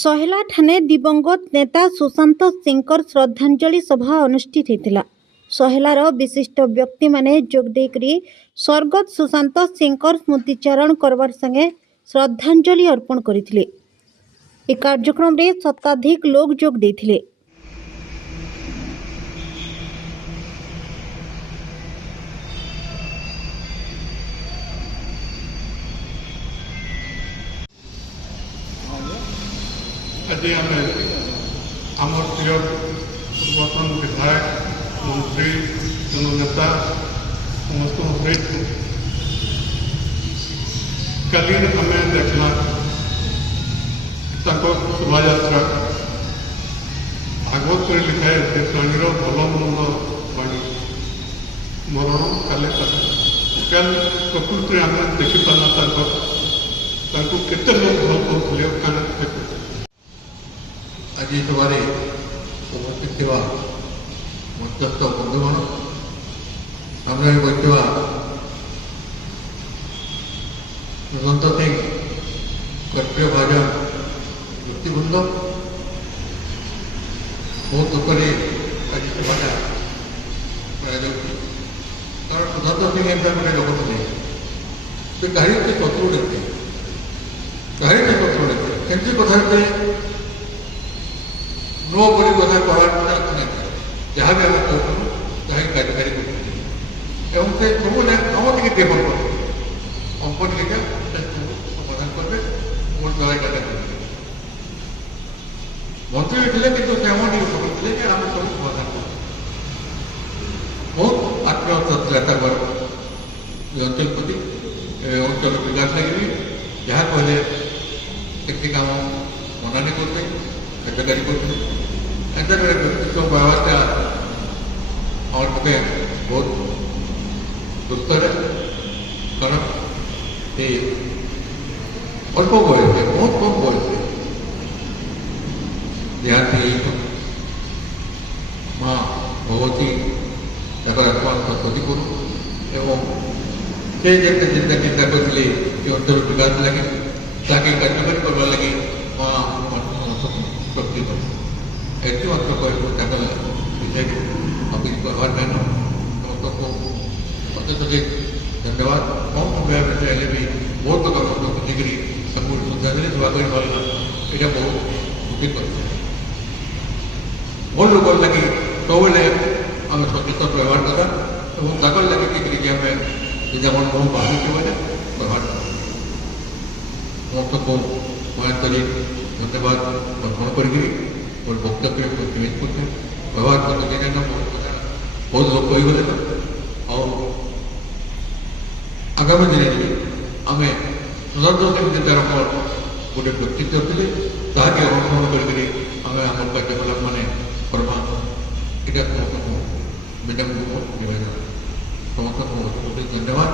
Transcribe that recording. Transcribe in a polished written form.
सहेला ठाणे दिवंगत नेता सुशांत सिंहर श्रद्धांजलि सभा अनुष्ठित होता। सहेलार विशिष्ट व्यक्ति माने जोग देकरी स्वर्गत सुशांत सिंहर स्मृतिचारण करवार संगे श्रद्धांजलि अर्पण करथिले। ए कार्यक्रम रे शताधिक लोग जोग देथिले। आज आम प्रिय पूर्वतन विधायक मंत्री जननेता समस्त कल आम देखला शोभा यात्रा भागवत कर लिखाए से प्राणीर भल मंद बाणी मरण काले कल प्रकृति आम देखिपारा केते लोग भल करुले आज सभारे उपस्थित थी मध्यस्थ बंधुगण सामने बैठा सुशांत सिंह कर्तव्य भाजन व्यक्तिवृंद बहुत दुख आज सभा कारण सुशांत सिंह एम गोटे लोक थे से कहीं से शत्रु थे कहीं से शत्रु थे केमती कथा नो बड़ी कथा कहना जहाँ भी आम कहूँ जहाँ कार्यकारी कर सब आम टे डेभल कर कंपनी समाधान करेंगे मोर सहायता करेंगे मंत्री थे कि समझते कि आम सब समाधान कर बहुत आत्महत्या अंचल प्रति अंचल विकास लगे जहाँ कहले काम मना नहीं करते कार्यकारी करते ऐसा व्यक्तित्व व्यवस्था और मत बहुत दुष्ट है कारण ये अल्प बयस बहुत कम बयस देहांती माँ भगवती आत्मा सती करूँ से चिंता चिंता करते अंचल विकास लगे ताकि कार्यकारी करवा लगे माँ शक्ति ऐसे मात्र कह विषय अभी कहवार नहीं समस्त को अत्यधिक धन्यवाद कम समय विषय हेल्ले भी बहुत प्रकार बुझिकी श्रद्धांजलि सभा कर यहाँ बहुत खुशी कर बहुत लोग लगे सब आम सचेतन व्यवहार करा और लगे कि आम जिन बहुत भावी व्यवहार समस्त को मैं धन्यवाद अर्पण करी और वक्तव्य प्रतिनिधित्व करते व्यवहार करते बहुत लोग कहीगले और आगामी दिन में आम सुशांत सिंह नेतार गोटे व्यक्तित्व थे ताकि अनुसरण करें आम कार्यकलाप मान करमा यहाँ समस्त को निवेदन समस्त को धन्यवाद।